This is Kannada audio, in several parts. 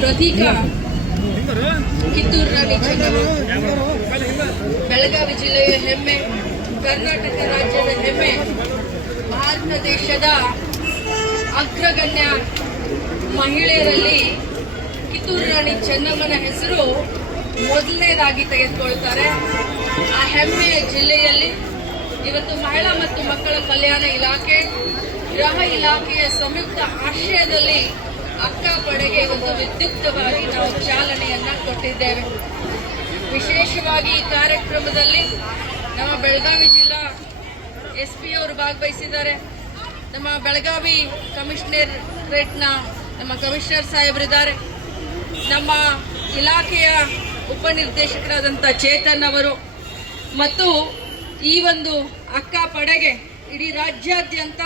ಪ್ರತೀಕ. ಕಿತ್ತೂರು ರಾಣಿ ಚೆನ್ನಮ್ಮ ಬೆಳಗಾವಿ ಜಿಲ್ಲೆಯ ಹೆಮ್ಮೆ, ಕರ್ನಾಟಕ ರಾಜ್ಯದ ಹೆಮ್ಮೆ, ಭಾರತ ದೇಶದ ಅಗ್ರಗಣ್ಯ ಮಹಿಳೆಯರಲ್ಲಿ ಕಿತ್ತೂರು ರಾಣಿ ಚೆನ್ನಮ್ಮನ ಹೆಸರು ಮೊದಲನೇದಾಗಿ ತೆಗೆದುಕೊಳ್ತಾರೆ. ಆ ಹೆಮ್ಮೆಯ ಜಿಲ್ಲೆಯಲ್ಲಿ ಇವತ್ತು ಮಹಿಳಾ ಮತ್ತು ಮಕ್ಕಳ ಕಲ್ಯಾಣ ಇಲಾಖೆ ಗೃಹ ಇಲಾಖೆಯ ಸಂಯುಕ್ತ ಆಶ್ರಯದಲ್ಲಿ ಅಕ್ಕ ಪಡೆಗೆ ಒಂದು ವಿದ್ಯುಕ್ತವಾಗಿ ನಾವು ಚಾಲನೆಯನ್ನ ಕೊಟ್ಟಿದ್ದೇವೆ. ವಿಶೇಷವಾಗಿ ಈ ಕಾರ್ಯಕ್ರಮದಲ್ಲಿ ನಮ್ಮ ಬೆಳಗಾವಿ ಜಿಲ್ಲಾ ಎಸ್ ಪಿ ಅವರು ಭಾಗವಹಿಸಿದ್ದಾರೆ. ನಮ್ಮ ಬೆಳಗಾವಿ ಕಮಿಷನರೇಟ್ನ ನಮ್ಮ ಕಮಿಷನರ್ ಸಾಹೇಬರಿದ್ದಾರೆ. ನಮ್ಮ ಇಲಾಖೆಯ ಉಪನಿರ್ದೇಶಕರಾದಂಥ ಚೇತನ್ ಅವರು ಮತ್ತು ಈ ಒಂದು ಅಕ್ಕ ಪಡೆಗೆ ಇಡೀ ರಾಜ್ಯಾದ್ಯಂತ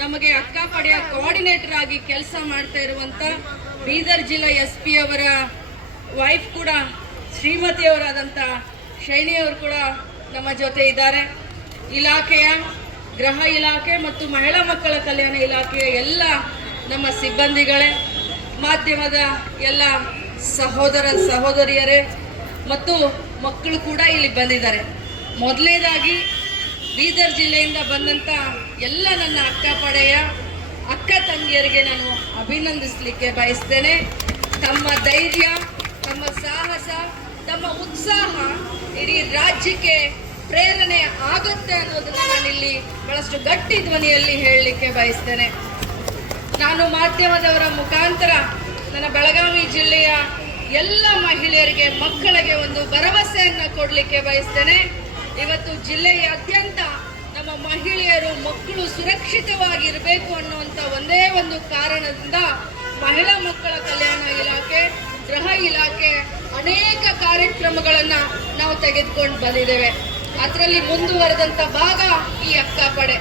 ನಮಗೆ ಅಕ್ಕ ಪಡೆಯ ಕೋಆರ್ಡಿನೇಟರ್ ಆಗಿ ಕೆಲಸ ಮಾಡ್ತಾ ಇರುವಂತ ಬೀದರ್ ಜಿಲ್ಲಾ ಎಸ್ ಪಿ ಅವರ ವೈಫ್ ಕೂಡ ಶ್ರೀಮತಿಯವರಾದಂಥ ಶೈನಿ ಅವರು ಕೂಡ ನಮ್ಮ ಜೊತೆ ಇದ್ದಾರೆ. ಇಲಾಖೆಯ, ಗೃಹ ಇಲಾಖೆ ಮತ್ತು ಮಹಿಳಾ ಮಕ್ಕಳ ಕಲ್ಯಾಣ ಇಲಾಖೆಯ ಎಲ್ಲ ನಮ್ಮ ಸಿಬ್ಬಂದಿಗಳೇ, ಮಾಧ್ಯಮದ ಎಲ್ಲ ಸಹೋದರ ಸಹೋದರಿಯರೇ ಮತ್ತು ಮಕ್ಕಳು ಕೂಡ ಇಲ್ಲಿ ಬಂದಿದ್ದಾರೆ. ಮೊದಲನೇದಾಗಿ ಬೀದರ್ ಜಿಲ್ಲೆಯಿಂದ ಬಂದಂತ ಎಲ್ಲ ನನ್ನ ಅಕ್ಕ ಪಡೆಯ ಅಕ್ಕ ತಂಗಿಯರಿಗೆ ನಾನು ಅಭಿನಂದಿಸಲಿಕ್ಕೆ ಬಯಸ್ತೇನೆ. ತಮ್ಮ ಧೈರ್ಯ, ತಮ್ಮ ಸಾಹಸ, ತಮ್ಮ ಉತ್ಸಾಹ ಇಡೀ ರಾಜ್ಯಕ್ಕೆ ಪ್ರೇರಣೆ ಆಗುತ್ತೆ ಅನ್ನೋದನ್ನ ನಾನಿಲ್ಲಿ ಬಹಳಷ್ಟು ಗಟ್ಟಿ ಧ್ವನಿಯಲ್ಲಿ ಹೇಳಲಿಕ್ಕೆ ಬಯಸ್ತೇನೆ. ನಾನು ಮಾಧ್ಯಮದವರ ಮುಖಾಂತರ ನನ್ನ ಬೆಳಗಾವಿ ಜಿಲ್ಲೆಯ ಎಲ್ಲ ಮಹಿಳೆಯರಿಗೆ, ಮಕ್ಕಳಿಗೆ ಒಂದು ಭರವಸೆಯನ್ನು ಕೊಡಲಿಕ್ಕೆ ಬಯಸ್ತೇನೆ. ಇವತ್ತು ಜಿಲ್ಲೆಯಾದ್ಯಂತ ನಮ್ಮ ಮಹಿಳೆಯರು ಮಕ್ಕಳು ಸುರಕ್ಷಿತವಾಗಿರಬೇಕು ಅನ್ನುವಂಥ ಒಂದೇ ಒಂದು ಕಾರಣದಿಂದ ಮಹಿಳಾ ಮಕ್ಕಳ ಕಲ್ಯಾಣ ಇಲಾಖೆ, ಗೃಹ ಇಲಾಖೆ ಅನೇಕ ಕಾರ್ಯಕ್ರಮಗಳನ್ನ ನಾವು ತೆಗೆದುಕೊಂಡು ಬಂದಿದ್ದೇವೆ. ಅದರಲ್ಲಿ ಮುಂದುವರೆದಂತ ಭಾಗ ಈ ಅಕ್ಕ ಪಡೆ.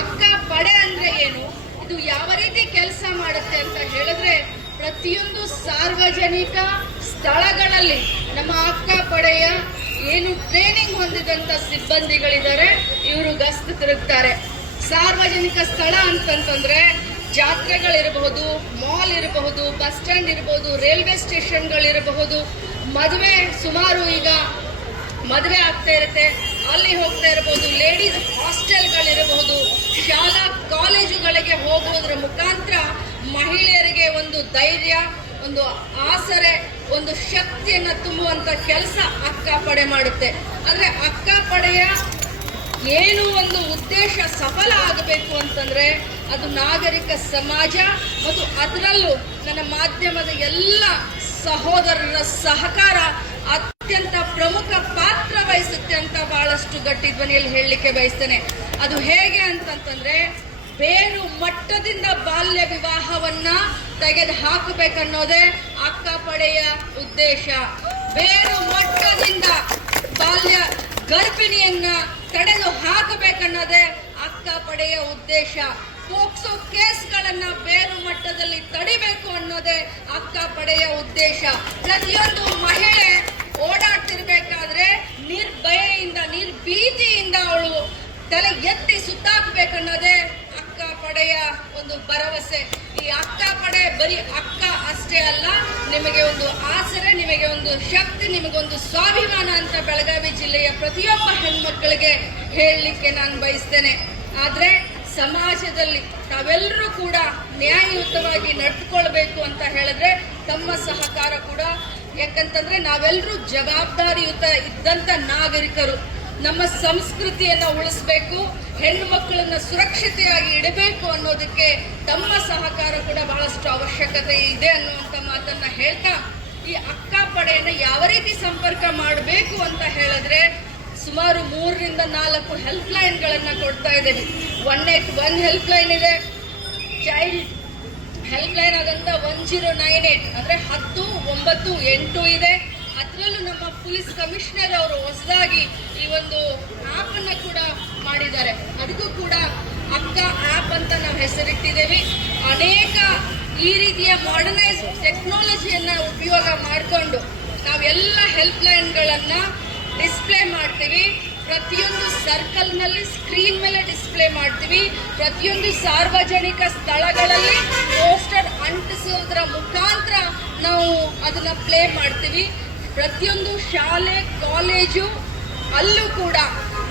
ಅಕ್ಕ ಪಡೆ ಅಂದ್ರೆ ಏನು? ಇದು ಯಾವ ರೀತಿ ಕೆಲಸ ಮಾಡುತ್ತೆ ಅಂತ ಹೇಳಿದ್ರೆ ಪ್ರತಿಯೊಂದು ಸಾರ್ವಜನಿಕ ಸ್ಥಳಗಳಲ್ಲಿ ನಮ್ಮ ಅಕ್ಕ ಪಡೆಯ ಏನು ಟ್ರೈನಿಂಗ್ ಹೊಂದಿದಂತ ಸಿಬ್ಬಂದಿಗಳಿದ್ದಾರೆ, ಇವರು ಗಸ್ತು ತಿರುಗ್ತಾರೆ. ಸಾರ್ವಜನಿಕ ಸ್ಥಳ ಅಂತಂತಂದ್ರೆ ಜಾತ್ರೆಗಳಿರಬಹುದು ಮಾಲ್ ಇರಬಹುದು ಬಸ್ ಸ್ಟ್ಯಾಂಡ್ ಇರಬಹುದು ರೈಲ್ವೆ ಸ್ಟೇಷನ್ಗಳಿರಬಹುದು ಮದುವೆ ಸುಮಾರು ಈಗ ಮದುವೆ ಆಗ್ತಾ ಇರುತ್ತೆ. ಅಲ್ಲಿ ಹೋಗ್ತಾ ಇರಬಹುದು ಲೇಡೀಸ್ ಹಾಸ್ಟೆಲ್ಗಳಿರಬಹುದು ಶಾಲಾ ಕಾಲೇಜುಗಳಿಗೆ ಹೋಗುವುದರ ಮುಖಾಂತರ ಮಹಿಳೆಯರಿಗೆ ಒಂದು ಧೈರ್ಯ, ಒಂದು ಆಸರೆ ಒಂದು ಶಕ್ತಿಯನ್ನ ತುಂಬುವಂತ ಕೆಲಸ ಅಕ್ಕ ಪಡೆ ಮಾಡುತ್ತೆ. ಅಂದ್ರೆ ಅಕ್ಕ ಪಡೆಯ ಏನು ಒಂದು ಉದ್ದೇಶ ಸಫಲ ಆಗಬೇಕು ಅಂತಂದ್ರೆ ಅದು ನಾಗರಿಕ ಸಮಾಜ ಮತ್ತು ಅದರಲ್ಲೂ ನನ್ನ ಮಾಧ್ಯಮದ ಎಲ್ಲ ಸಹೋದರರ ಸಹಕಾರ ಅತ್ಯಂತ ಪ್ರಮುಖ ಪಾತ್ರ ವಹಿಸುತ್ತೆ ಅಂತ ಬಹಳಷ್ಟು ಗಟ್ಟಿ ಧ್ವನಿಯಲ್ಲಿ ಹೇಳಲಿಕ್ಕೆ ಬಯಸ್ತೇನೆ. ಅದು ಹೇಗೆ ಅಂತಂತಂದ್ರೆ ಬೇರು ಮಟ್ಟದಿಂದ ಬಾಲ್ಯ ವಿವಾಹವನ್ನ ತೆಗೆದು ಹಾಕಬೇಕನ್ನೋದೇ ಅಕ್ಕ ಪಡೆಯ ಉದ್ದೇಶ. ಬೇರು ಮಟ್ಟದಿಂದ ಬಾಲ್ಯ ಗರ್ಭಿಣಿಯನ್ನ ತಡೆದು ಹಾಕಬೇಕನ್ನೋದೇ ಅಕ್ಕ ಪಡೆಯ ಉದ್ದೇಶ. ಪೋಕ್ಸೋ ಕೇಸ್ಗಳನ್ನ ಬೇರು ಮಟ್ಟದಲ್ಲಿ ತಡಿಬೇಕು ಅನ್ನೋದೇ ಅಕ್ಕ ಪಡೆಯ ಉದ್ದೇಶ. ಪ್ರತಿಯೊಂದು ಮಹಿಳೆ ಓಡಾಡ್ತಿರ್ಬೇಕಾದ್ರೆ ನಿರ್ಭಯೆಯಿಂದ, ನಿರ್ಭೀತಿಯಿಂದ ಅವಳು ತಲೆ ಎತ್ತಿ ಸುತ್ತಾಕ್ಬೇಕನ್ನೋದೇ ಒಂದು ಭರವಸೆ. ಈ ಅಕ್ಕ ಪಡೆ ಬರೀ ಅಕ್ಕ ಅಷ್ಟೇ ಅಲ್ಲ, ನಿಮಗೆ ಒಂದು ಆಸರೆ, ನಿಮಗೆ ಒಂದು ಶಕ್ತಿ ನಿಮಗೊಂದು ಸ್ವಾಭಿಮಾನ ಅಂತ ಬೆಳಗಾವಿ ಜಿಲ್ಲೆಯ ಪ್ರತಿಯೊಬ್ಬ ಹೆಣ್ಮಕ್ಕಳಿಗೆ ಹೇಳಲಿಕ್ಕೆ ನಾನು ಬಯಸ್ತೇನೆ. ಆದರೆ ಸಮಾಜದಲ್ಲಿ ತಾವೆಲ್ಲರೂ ಕೂಡ ನ್ಯಾಯಯುತವಾಗಿ ನಡೆದುಕೊಳ್ಬೇಕು ಅಂತ ಹೇಳಿದ್ರೆ ತಮ್ಮ ಸಹಕಾರ ಕೂಡ. ಯಾಕಂತಂದ್ರೆ ನಾವೆಲ್ಲರೂ ಜವಾಬ್ದಾರಿಯುತ ಇದ್ದಂತ ನಾಗರಿಕರು. ನಮ್ಮ ಸಂಸ್ಕೃತಿಯನ್ನ ಉಳಿಸ್ಬೇಕು ಹೆಣ್ಣು ಮಕ್ಕಳನ್ನ ಸುರಕ್ಷತೆಯಾಗಿ ಇಡಬೇಕು ಅನ್ನೋದಕ್ಕೆ ತಮ್ಮ ಸಹಕಾರ ಕೂಡ ಬಹಳಷ್ಟು ಅವಶ್ಯಕತೆ ಇದೆ ಅನ್ನುವಂಥ ಮಾತನ್ನ ಹೇಳ್ತಾ, ಈ ಅಕ್ಕ ಪಡೆಯನ್ನ ಯಾವ ರೀತಿ ಸಂಪರ್ಕ ಮಾಡಬೇಕು ಅಂತ ಹೇಳಿದ್ರೆ ಸುಮಾರು ಮೂರರಿಂದ ನಾಲ್ಕು ಹೆಲ್ಪ್ ಲೈನ್ಗಳನ್ನ ಕೊಡ್ತಾ ಇದ್ದೀವಿ one eight one help line ಇದೆ. ಚೈಲ್ಡ್ ಹೆಲ್ಪ್ ಲೈನ್ ಆದಂತ ಒನ್ ಜೀರೋ ನೈನ್ ಏಟ್ ಅಂದ್ರೆ ಹತ್ತು, ಒಂಬತ್ತು, ಎಂಟು ಇದೆ. ಅದರಲ್ಲೂ ನಮ್ಮ ಪೊಲೀಸ್ ಕಮಿಷನರ್ ಅವರು ಹೊಸದಾಗಿ ಈ ಒಂದು ಆಪ್ ಅನ್ನ ಕೂಡ ಮಾಡಿದ್ದಾರೆ. ಅದಕ್ಕೂ ಕೂಡ ಅಕ್ಕ ಆಪ್ ಅಂತ ನಾವು ಹೆಸರಿಟ್ಟಿದ್ದೇವೆ. ಅನೇಕ ಈ ರೀತಿಯ ಮಾಡರ್ನೈಸ್ ಟೆಕ್ನಾಲಜಿಯನ್ನ ಉಪಯೋಗ ಮಾಡಿಕೊಂಡು ನಾವೆಲ್ಲ ಹೆಲ್ಪ್ ಲೈನ್ಗಳನ್ನ ಡಿಸ್ಪ್ಲೇ ಮಾಡ್ತೀವಿ. ಪ್ರತಿಯೊಂದು ಸರ್ಕಲ್ನಲ್ಲಿ ಸ್ಕ್ರೀನ್ ಮೇಲೆ ಡಿಸ್ಪ್ಲೇ ಮಾಡ್ತೀವಿ. ಪ್ರತಿಯೊಂದು ಸಾರ್ವಜನಿಕ ಸ್ಥಳಗಳಲ್ಲಿ ಪೋಸ್ಟರ್ ಅಂಟಿಸೋದ್ರ ಮುಖಾಂತರ ನಾವು ಅದನ್ನ ಪ್ಲೇ ಮಾಡ್ತೀವಿ. ಪ್ರತಿಯೊಂದು ಶಾಲೆ ಕಾಲೇಜು ಅಲ್ಲೂ ಕೂಡ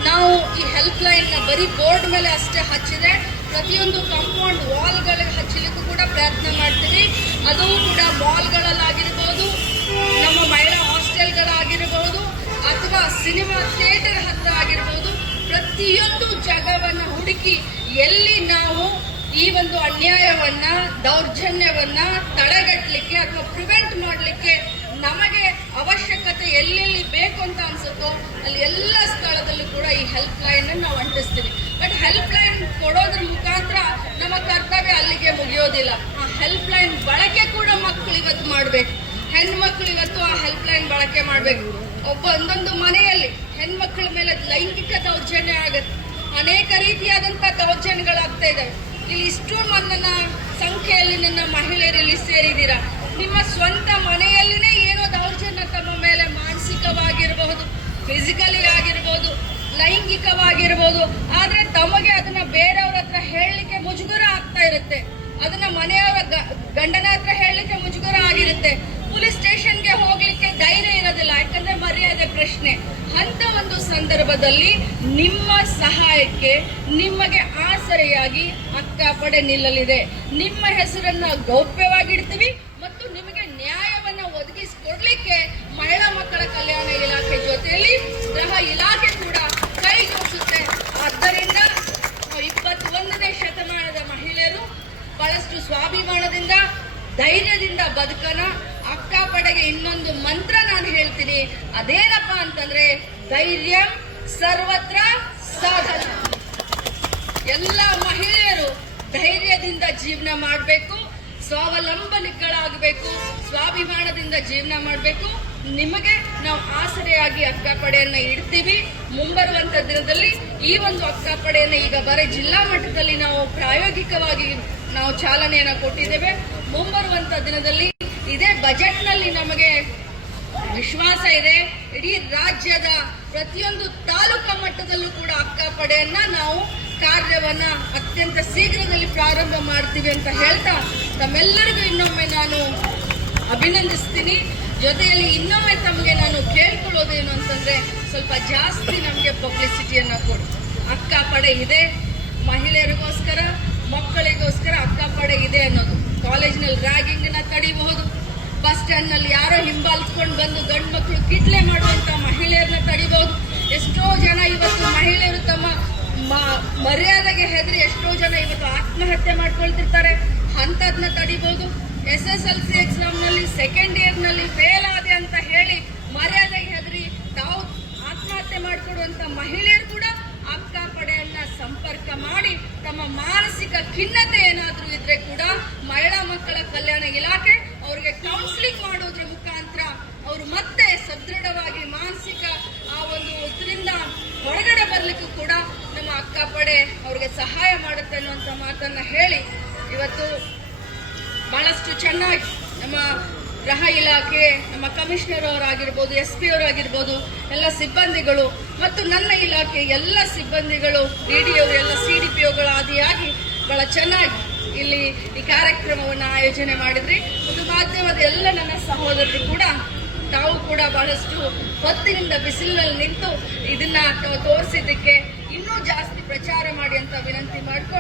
ನಾವು ಈ ಹೆಲ್ಪ್ ಲೈನ್ನ ಬರೀ ಬೋರ್ಡ್ ಮೇಲೆ ಅಷ್ಟೇ ಹಚ್ಚಿದೆ ಪ್ರತಿಯೊಂದು ಕಾಂಪೌಂಡ್ ವಾಲ್ಗಳಿಗೆ ಹಚ್ಚಲಿಕ್ಕೂ ಕೂಡ ಪ್ರಯತ್ನ ಮಾಡ್ತೀವಿ. ಅದು ಕೂಡ ಮಾಲ್ಗಳಲ್ಲಾಗಿರ್ಬೋದು ನಮ್ಮ ಮಹಿಳಾ ಹಾಸ್ಟೆಲ್ಗಳಾಗಿರ್ಬೋದು ಅಥವಾ ಸಿನಿಮಾ ಥಿಯೇಟರ್ ಹತ್ರ ಆಗಿರ್ಬೋದು, ಪ್ರತಿಯೊಂದು ಜಾಗವನ್ನು ಹುಡುಕಿ ಎಲ್ಲಿ ನಾವು ಈ ಒಂದು ಅನ್ಯಾಯವನ್ನ, ದೌರ್ಜನ್ಯವನ್ನ ತಡೆಗಟ್ಟಲಿಕ್ಕೆ ಅಥವಾ ಪ್ರಿವೆಂಟ್ ಮಾಡಲಿಕ್ಕೆ ನಮಗೆ ಅವಶ್ಯಕತೆ ಎಲ್ಲೆಲ್ಲಿ ಬೇಕು ಅಂತ ಅನ್ಸುತ್ತೋ ಅಲ್ಲಿ ಎಲ್ಲ ಸ್ಥಳದಲ್ಲೂ ಕೂಡ ಈ ಹೆಲ್ಪ್ ಲೈನ್ ನಾವು ಅಂಟಿಸ್ತೀವಿ. ಬಟ್ ಹೆಲ್ಪ್ ಲೈನ್ ಕೊಡೋದ್ರ ಮುಖಾಂತರ ನಮ್ಮ ಕರ್ತವ್ಯ ಅಲ್ಲಿಗೆ ಮುಗಿಯೋದಿಲ್ಲ. ಆ ಹೆಲ್ಪ್ ಲೈನ್ ಬಳಕೆ ಕೂಡ ಮಕ್ಕಳು ಇವತ್ತು ಮಾಡಬೇಕು. ಹೆಣ್ಮಕ್ಳು ಇವತ್ತು ಆ ಹೆಲ್ಪ್ ಲೈನ್ ಬಳಕೆ ಮಾಡಬೇಕು. ಒಬ್ಬ ಒಂದೊಂದು ಮನೆಯಲ್ಲಿ ಹೆಣ್ಮಕ್ಳ ಮೇಲೆ ಲೈಂಗಿಕ ದೌರ್ಜನ್ಯ ಆಗುತ್ತೆ. ಅನೇಕ ರೀತಿಯಾದಂತ ದೌರ್ಜನ್ಯಗಳಾಗ್ತಾ ಇದಾವೆ ಇಲ್ಲಿ ಇಷ್ಟು ನನ್ನ ಸಂಖ್ಯೆಯಲ್ಲಿ ನನ್ನ ಮಹಿಳೆಯರಲ್ಲಿ ಸೇರಿದ್ದೀರಾ? ನಿಮ್ಮ ಸ್ವಂತ ಮನೆಯಲ್ಲಿನೇ ಏನೋ ದೌರ್ಜನ್ಯ ತಮ್ಮ ಮೇಲೆ ಮಾನಸಿಕವಾಗಿರಬಹುದು. ಫಿಸಿಕಲಿ ಆಗಿರ್ಬೋದು, ಲೈಂಗಿಕವಾಗಿರ್ಬೋದು, ಆದ್ರೆ ತಮಗೆ ಅದನ್ನ ಬೇರೆಯವ್ರ ಹತ್ರ ಹೇಳಲಿಕ್ಕೆ ಮುಜುಗರ ಆಗ್ತಾ ಇರುತ್ತೆ. ಅದನ್ನ ಮನೆಯವರ ಗಂಡನ ಹತ್ರ ಹೇಳಲಿಕ್ಕೆ ಮುಜುಗರ ಆಗಿರುತ್ತೆ. ಪೊಲೀಸ್ ಸ್ಟೇಷನ್ಗೆ ಹೋಗ್ಲಿಕ್ಕೆ ಧೈರ್ಯ ಇರೋದಿಲ್ಲ, ಯಾಕಂದ್ರೆ ಮರ್ಯಾದೆ ಪ್ರಶ್ನೆ. ಅಂತ ಒಂದು ಸಂದರ್ಭದಲ್ಲಿ ನಿಮ್ಮ ಸಹಾಯಕ್ಕೆ, ನಿಮಗೆ ಆಸರೆಯಾಗಿ ಅಕ್ಕ ಪಡೆ ನಿಲ್ಲಲಿದೆ. ನಿಮ್ಮ ಹೆಸರನ್ನ ಗೌಪ್ಯವಾಗಿಡ್ತೀವಿ ಮತ್ತು ನಿಮಗೆ ನ್ಯಾಯವನ್ನ ಒದಗಿಸಿಕೊಡ್ಲಿಕ್ಕೆ ಮಹಿಳಾ ಮಕ್ಕಳ ಕಲ್ಯಾಣ ಇಲಾಖೆ ಜೊತೆಯಲ್ಲಿ ಗೃಹ ಇಲಾಖೆ ಕೂಡ ಕೈ ಜೋಡಿಸುತ್ತೆ ಆದ್ದರಿಂದ ಇಪ್ಪತ್ತೊಂದನೇ ಶತಮಾನದ ಮಹಿಳೆಯರು ಬಹಳಷ್ಟು ಸ್ವಾಭಿಮಾನದಿಂದ, ಧೈರ್ಯದಿಂದ ಬದುಕನ, ಅಕ್ಕ ಪಡೆಗೆ ಇನ್ನೊಂದು ಮಂತ್ರ ನಾನು ಹೇಳ್ತೀನಿ. ಅದೇನಪ್ಪ ಅಂತಂದ್ರೆ ಧೈರ್ಯ ಸರ್ವತ್ರ ಸಾಧನ. ಎಲ್ಲ ಮಹಿಳೆಯರು ಧೈರ್ಯದಿಂದ ಜೀವನ ಮಾಡಬೇಕು, ಸ್ವಾವಲಂಬನೆಗಳಾಗಬೇಕು, ಸ್ವಾಭಿಮಾನದಿಂದ ಜೀವನ ಮಾಡಬೇಕು. ನಿಮಗೆ ನಾವು ಆಸರೆಯಾಗಿ ಅಕ್ಕಪಡೆಯನ್ನ ಇಡ್ತೀವಿ. ಮುಂಬರುವಂತ ದಿನದಲ್ಲಿ ಈ ಒಂದು ಅಕ್ಕಪಡೆಯನ್ನ ಈಗ ಬರೀ ಜಿಲ್ಲಾ ಮಟ್ಟದಲ್ಲಿ ನಾವು ಪ್ರಾಯೋಗಿಕವಾಗಿ ನಾವು ಚಾಲನೆಯನ್ನ ಕೊಟ್ಟಿದ್ದೇವೆ. ಮುಂಬರುವಂತ ದಿನದಲ್ಲಿ ಇದೇ ಬಜೆಟ್ನಲ್ಲಿ ನಮಗೆ ವಿಶ್ವಾಸ ಇದೆ. ಇಡೀ ರಾಜ್ಯದ ಪ್ರತಿಯೊಂದು ತಾಲೂಕಾ ಮಟ್ಟದಲ್ಲೂ ಕೂಡ ಅಕ್ಕಪಡೆಯನ್ನ ನಾವು ಕಾರ್ಯವನ್ನ ಅತ್ಯಂತ ಶೀಘ್ರದಲ್ಲಿ ಪ್ರಾರಂಭ ಮಾಡ್ತೀವಿ ಅಂತ ಹೇಳ್ತಾ ತಮ್ಮೆಲ್ಲರಿಗೂ ಇನ್ನೊಮ್ಮೆ ನಾನು ಅಭಿನಂದಿಸ್ತೀನಿ. ಜೊತೆಯಲ್ಲಿ ಇನ್ನೊಮ್ಮೆ ತಮಗೆ ನಾನು ಕೇಳ್ಕೊಳ್ಳೋದೇನು ಅಂತಂದ್ರೆ, ಸ್ವಲ್ಪ ಜಾಸ್ತಿ ನಮಗೆ ಪಬ್ಲಿಸಿಟಿಯನ್ನ ಕೊಡಿ. ಅಕ್ಕ ಪಡೆ ಇದೆ, ಮಹಿಳೆಯರಿಗೋಸ್ಕರ, ಮಕ್ಕಳಿಗೋಸ್ಕರ ಅಕ್ಕ ಪಡೆ ಇದೆ ಅನ್ನೋದು. ಕಾಲೇಜಿನಲ್ಲಿ ರ್ಯಾಗಿಂಗ್ನ ತಡಿಬಹುದು ಬಸ್ ಸ್ಟ್ಯಾಂಡ್ನಲ್ಲಿ ಯಾರೋ ಹಿಂಬಾಲಿಸ್ಕೊಂಡು ಬಂದು ಗಂಡು ಮಕ್ಕಳು ಕಿಟ್ಲೆ ಮಾಡುವಂತ ಮಹಿಳೆಯರನ್ನ ತಡಿಬಹುದು. ಎಷ್ಟೋ ಜನ ಇವತ್ತು ಮಹಿಳೆಯರು ತಮ್ಮ ಮರ್ಯಾದೆಗೆ ಹೆದರಿ ಎಷ್ಟೋ ಜನ ಇವತ್ತು ಆತ್ಮಹತ್ಯೆ ಮಾಡ್ಕೊಳ್ತಿರ್ತಾರೆ. ಅಂತದ್ನ ತಡಿಬಹುದು. S S L C exam second ಇಯರ್ನಲ್ಲಿ fail ಆದೆ ಅಂತ ಹೇಳಿ ಮರ್ಯಾದೆ ಹೆದ್ರಿ ತಾವು ಆತ್ಮಹತ್ಯೆ ಮಾಡಿಕೊಡುವಂತ ಮಹಿಳೆಯರು ಕೂಡ ಅಕ್ಕ ಪಡೆಯನ್ನ ಸಂಪರ್ಕ ಮಾಡಿ ತಮ್ಮ ಮಾನಸಿಕ ಖಿನ್ನತೆ ಏನಾದರೂ ಇದ್ರೆ ಕೂಡ ಮಹಿಳಾ ಮಕ್ಕಳ ಕಲ್ಯಾಣ ಇಲಾಖೆ ಅವರಿಗೆ ಕೌನ್ಸಿಲಿಂಗ್ ಮಾಡೋದ್ರ ಮುಖಾಂತರ ಅವರು ಮತ್ತೆ ಸದೃಢವಾಗಿ ಮಾನಸಿಕ ಆ ಒಂದು ಇದರಿಂದ ಹೊರಗಡೆ ಬರ್ಲಿಕ್ಕೂ ಕೂಡ ನಮ್ಮ ಅಕ್ಕ ಪಡೆ ಅವ್ರಿಗೆ ಸಹಾಯ ಮಾಡುತ್ತೆ ಅನ್ನುವಂತ ಮಾತನ್ನ ಹೇಳಿ ಇವತ್ತು ಬಹಳಷ್ಟು ಚೆನ್ನಾಗಿ ನಮ್ಮ ಗೃಹ ಇಲಾಖೆ, ನಮ್ಮ ಕಮಿಷನರ್ ಅವರಾಗಿರ್ಬೋದು ಎಸ್ ಪಿ ಅವರಾಗಿರ್ಬೋದು, ಎಲ್ಲ ಸಿಬ್ಬಂದಿಗಳು ಮತ್ತು ನನ್ನ ಇಲಾಖೆ ಎಲ್ಲ ಸಿಬ್ಬಂದಿಗಳು ಡಿ ಡಿ ಅವರು ಎಲ್ಲ ಸಿ ಡಿ ಪಿ ಒಗಳ ಆದಿಯಾಗಿ ಬಹಳ ಚೆನ್ನಾಗಿ ಇಲ್ಲಿ ಈ ಕಾರ್ಯಕ್ರಮವನ್ನು ಆಯೋಜನೆ ಮಾಡಿದ್ರಿ. ಒಂದು ಮಾಧ್ಯಮದ ಎಲ್ಲ ನನ್ನ ಸಹೋದರರು ಕೂಡ, ತಾವು ಕೂಡ ಬಹಳಷ್ಟು ಹೊತ್ತಿನಿಂದ ಬಿಸಿಲಿನಲ್ಲಿ ನಿಂತು ಇದನ್ನ ತೋರಿಸಿದ್ದಕ್ಕೆ ಇನ್ನೂ ಜಾಸ್ತಿ ಪ್ರಚಾರ ಮಾಡಿ ಅಂತ ವಿನಂತಿ ಮಾಡ್ಕೊಂಡು